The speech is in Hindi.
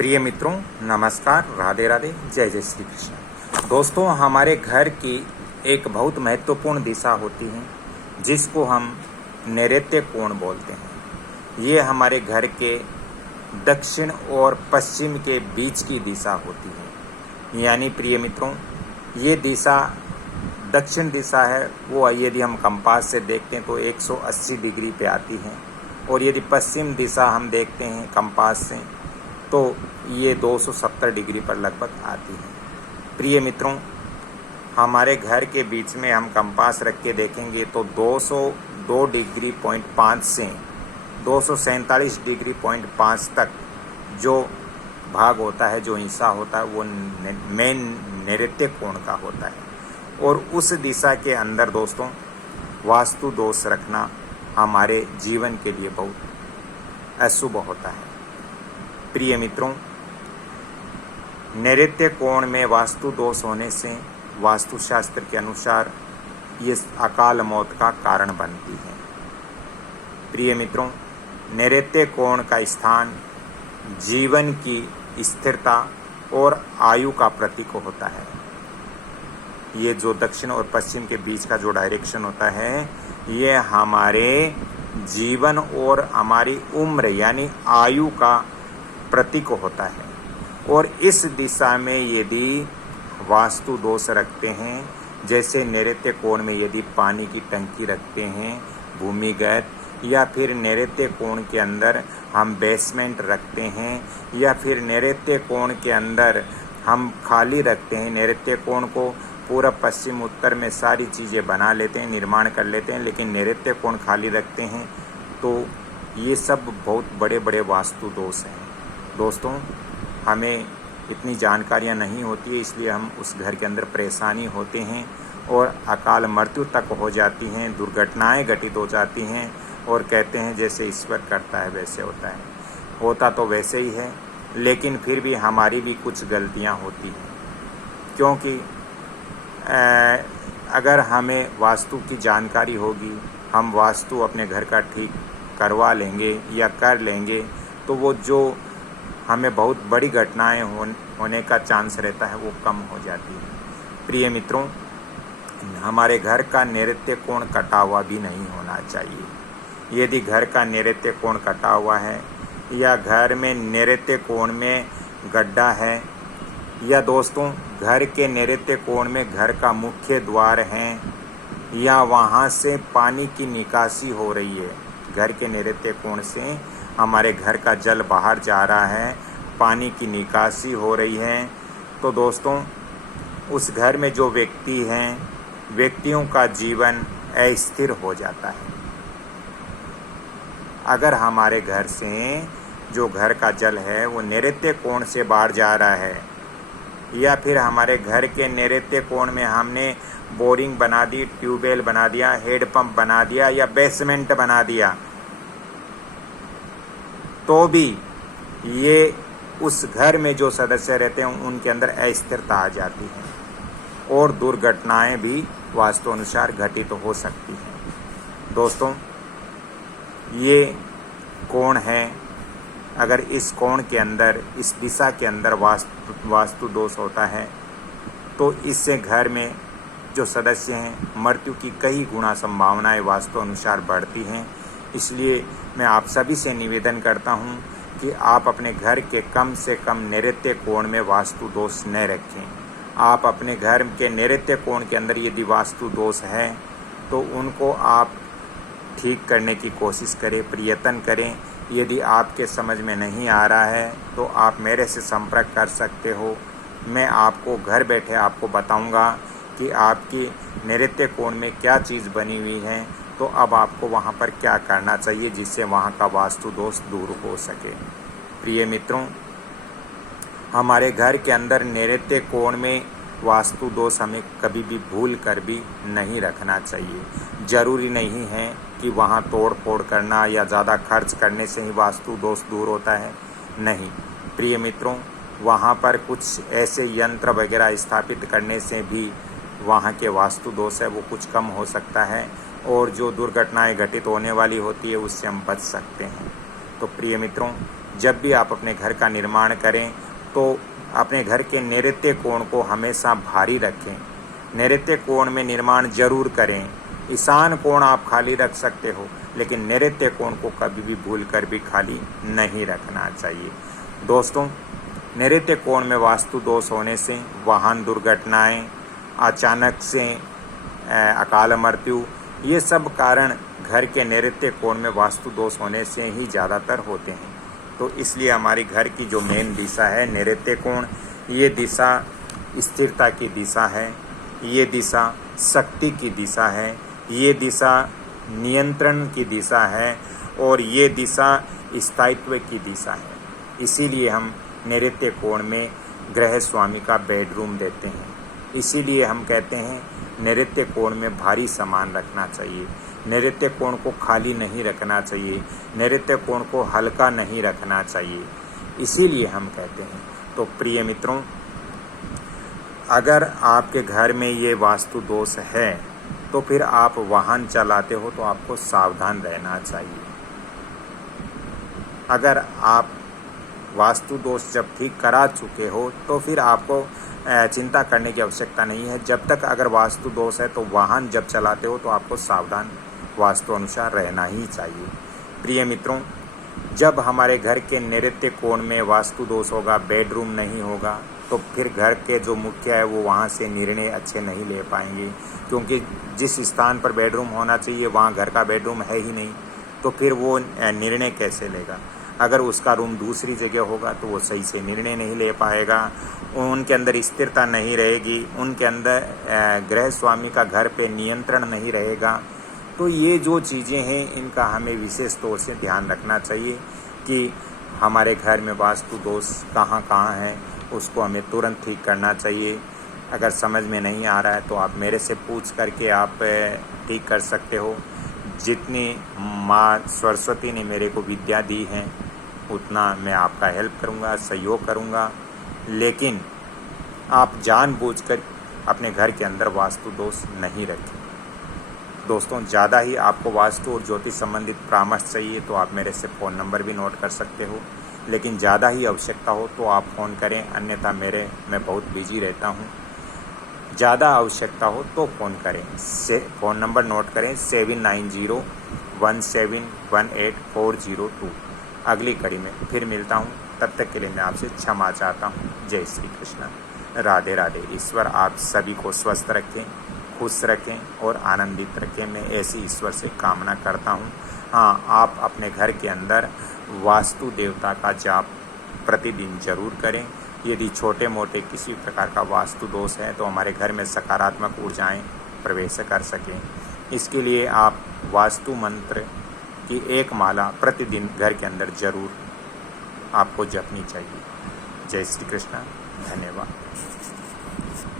प्रिय मित्रों, नमस्कार, राधे राधे, जय जय श्री कृष्ण। दोस्तों, हमारे घर की एक बहुत महत्वपूर्ण दिशा होती है जिसको हम नैऋत्य कोण बोलते हैं। ये हमारे घर के दक्षिण और पश्चिम के बीच की दिशा होती है। यानी प्रिय मित्रों, ये दिशा दक्षिण दिशा है, वो यदि हम कंपास से देखते हैं तो 180 डिग्री पे आती है, और यदि पश्चिम दिशा हम देखते हैं कंपास से तो ये 270 डिग्री पर लगभग आती है। प्रिय मित्रों, हमारे घर के बीच में हम कंपास रख के देखेंगे तो 202 डिग्री पॉइंट 5 से 247 डिग्री पॉइंट 5 तक जो भाग होता है, जो हिस्सा होता है, वो मेन नैऋत्य कोण का होता है। और उस दिशा के अंदर दोस्तों वास्तु दोष रखना हमारे जीवन के लिए बहुत अशुभ होता है। प्रिय मित्रों, नैऋत्य कोण में वास्तु दोष होने से वास्तुशास्त्र के अनुसार ये अकाल मौत का कारण बनती है। प्रिय मित्रों, नैऋत्य कोण का स्थान जीवन की स्थिरता और आयु का प्रतीक होता है। ये जो दक्षिण और पश्चिम के बीच का जो डायरेक्शन होता है, ये हमारे जीवन और हमारी उम्र यानी आयु का प्रतीक होता है। और इस दिशा में यदि वास्तु दोष रखते हैं, जैसे नैऋत्य कोण में यदि पानी की टंकी रखते हैं भूमिगत, या फिर नैऋत्य कोण के अंदर हम बेसमेंट रखते हैं, या फिर नैऋत्य कोण के अंदर हम खाली रखते हैं, नैऋत्य कोण को पूर्व पश्चिम उत्तर में सारी चीज़ें बना लेते हैं, निर्माण कर लेते हैं, लेकिन नैऋत्य कोण खाली रखते हैं, तो ये सब बहुत बड़े बड़े वास्तु दोष हैं। दोस्तों, हमें इतनी जानकारियाँ नहीं होती है, इसलिए हम उस घर के अंदर परेशानी होते हैं और अकाल मृत्यु तक हो जाती हैं, दुर्घटनाएं घटित हो जाती हैं, और कहते हैं जैसे ईश्वर करता है वैसे होता है। होता तो वैसे ही है, लेकिन फिर भी हमारी भी कुछ गलतियां होती हैं, क्योंकि अगर हमें वास्तु की जानकारी होगी, हम वास्तु अपने घर का ठीक करवा लेंगे या कर लेंगे, तो वो जो हमें बहुत बड़ी घटनाएं होने का चांस रहता है वो कम हो जाती है। प्रिय मित्रों, हमारे घर का नैऋत्य कोण कटा हुआ भी नहीं होना चाहिए। यदि घर का नैऋत्य कोण कटा हुआ है, या घर में नैऋत्य कोण में गड्ढा है, या दोस्तों घर के नैऋत्य कोण में घर का मुख्य द्वार है, या वहाँ से पानी की निकासी हो रही है, घर के नैऋत्य कोण से हमारे घर का जल बाहर जा रहा है, पानी की निकासी हो रही है, तो दोस्तों उस घर में जो व्यक्ति हैं, व्यक्तियों का जीवन अस्थिर हो जाता है। अगर हमारे घर से जो घर का जल है वो नैऋत्य कोण से बाहर जा रहा है, या फिर हमारे घर के नैऋत्य कोण में हमने बोरिंग बना दी, ट्यूबवेल बना दिया, हेडपंप बना दिया, या बेसमेंट बना दिया, तो भी ये उस घर में जो सदस्य रहते हैं उनके अंदर अस्थिरता आ जाती है, और दुर्घटनाएं भी वास्तु अनुसार घटित हो सकती हैं। दोस्तों, ये कोण है, अगर इस कोण के अंदर, इस दिशा के अंदर वास्तु दोष होता है, तो इससे घर में जो सदस्य हैं मृत्यु की कई गुना संभावनाएं वास्तु अनुसार बढ़ती हैं। इसलिए मैं आप सभी से निवेदन करता हूं कि आप अपने घर के कम से कम नैऋत्य कोण में वास्तु दोष न रखें। आप अपने घर के नैऋत्य कोण के अंदर यदि वास्तु दोष है तो उनको आप ठीक करने की कोशिश करें, प्रयत्न करें। यदि आपके समझ में नहीं आ रहा है तो आप मेरे से संपर्क कर सकते हो। मैं आपको घर बैठे आपको बताऊंगा कि आपकी नैऋत्य कोण में क्या चीज़ बनी हुई है, तो अब आपको वहां पर क्या करना चाहिए जिससे वहां का वास्तु दोष दूर हो सके। प्रिय मित्रों, हमारे घर के अंदर नैऋत्य कोण में वास्तु दोष हमें कभी भी भूल कर भी नहीं रखना चाहिए। जरूरी नहीं है कि वहाँ तोड़ फोड़ करना या ज़्यादा खर्च करने से ही वास्तु दोष दूर होता है, नहीं। प्रिय मित्रों, वहाँ पर कुछ ऐसे यंत्र वगैरह स्थापित करने से भी वहाँ के वास्तु दोष है वो कुछ कम हो सकता है, और जो दुर्घटनाएं घटित होने वाली होती है उससे हम बच सकते हैं। तो प्रिय मित्रों, जब भी आप अपने घर का निर्माण करें तो अपने घर के नैऋत्य कोण को हमेशा भारी रखें। नैऋत्य कोण में निर्माण जरूर करें। ईशान कोण आप खाली रख सकते हो, लेकिन नैऋत्य कोण को कभी भी भूल कर भी खाली नहीं रखना चाहिए। दोस्तों, नैऋत्य कोण में वास्तु दोष होने से वाहन दुर्घटनाएं, अचानक से अकाल मृत्यु, ये सब कारण घर के नैऋत्य कोण में वास्तु दोष होने से ही ज़्यादातर होते हैं। तो इसलिए हमारी घर की जो मेन दिशा है नैऋत्य कोण, ये दिशा स्थिरता की दिशा है, ये दिशा शक्ति की दिशा है, ये दिशा नियंत्रण की दिशा है और ये दिशा स्थायित्व की दिशा है। इसीलिए हम नैऋत्य कोण में गृह स्वामी का बेडरूम देते हैं। इसीलिए हम कहते हैं नैऋत्य कोण में भारी सामान रखना चाहिए, नैऋत्य कोण को खाली नहीं रखना चाहिए, नैऋत्य कोण को हल्का नहीं रखना चाहिए। इसीलिए हम कहते हैं। तो प्रिय मित्रों, अगर आपके घर में ये वास्तु दोष है तो फिर आप वाहन चलाते हो तो आपको सावधान रहना चाहिए। अगर आप वास्तु दोष जब ठीक करा चुके हो तो फिर आपको चिंता करने की आवश्यकता नहीं है। जब तक अगर वास्तु दोष है तो वाहन जब चलाते हो तो आपको सावधान वास्तु अनुसार रहना ही चाहिए। प्रिय मित्रों, जब हमारे घर के नैऋत्य कोण में वास्तु दोष होगा, बेडरूम नहीं होगा, तो फिर घर के जो मुखिया है वो वहाँ से निर्णय अच्छे नहीं ले पाएंगे, क्योंकि जिस स्थान पर बेडरूम होना चाहिए वहाँ घर का बेडरूम है ही नहीं, तो फिर वो निर्णय कैसे लेगा। अगर उसका रूम दूसरी जगह होगा तो वो सही से निर्णय नहीं ले पाएगा, उनके अंदर स्थिरता नहीं रहेगी, उनके अंदर गृह स्वामी का घर पे नियंत्रण नहीं रहेगा। तो ये जो चीज़ें हैं इनका हमें विशेष तौर से ध्यान रखना चाहिए कि हमारे घर में वास्तु दोष कहाँ कहाँ है, उसको हमें तुरंत ठीक करना चाहिए। अगर समझ में नहीं आ रहा है तो आप मेरे से पूछ करके आप ठीक कर सकते हो। जितनी माँ सरस्वती ने मेरे को विद्या दी है उतना मैं आपका हेल्प करूँगा, सहयोग करूँगा, लेकिन आप जानबूझकर अपने घर के अंदर वास्तु दोष नहीं रखें। दोस्तों, ज़्यादा ही आपको वास्तु और ज्योतिष संबंधित परामर्श चाहिए तो आप मेरे से फ़ोन नंबर भी नोट कर सकते हो, लेकिन ज़्यादा ही आवश्यकता हो तो आप फ़ोन करें, अन्यथा मैं बहुत बिजी रहता हूँ। ज़्यादा आवश्यकता हो तो फ़ोन करें। फ़ोन नंबर नोट करें 7901718402। अगली कड़ी में फिर मिलता हूँ, तब तक के लिए मैं आपसे क्षमा चाहता हूँ। जय श्री कृष्ण, राधे राधे। ईश्वर आप सभी को स्वस्थ रखें, खुश रखें और आनंदित रखें, मैं ऐसी ईश्वर से कामना करता हूँ। हाँ, आप अपने घर के अंदर वास्तु देवता का जाप प्रतिदिन जरूर करें। यदि छोटे मोटे किसी प्रकार का वास्तु दोष है तो हमारे घर में सकारात्मक ऊर्जाएं प्रवेश कर सकें। इसके लिए आप वास्तु मंत्र की एक माला प्रतिदिन घर के अंदर जरूर आपको जपनी चाहिए। जय श्री कृष्ण, धन्यवाद।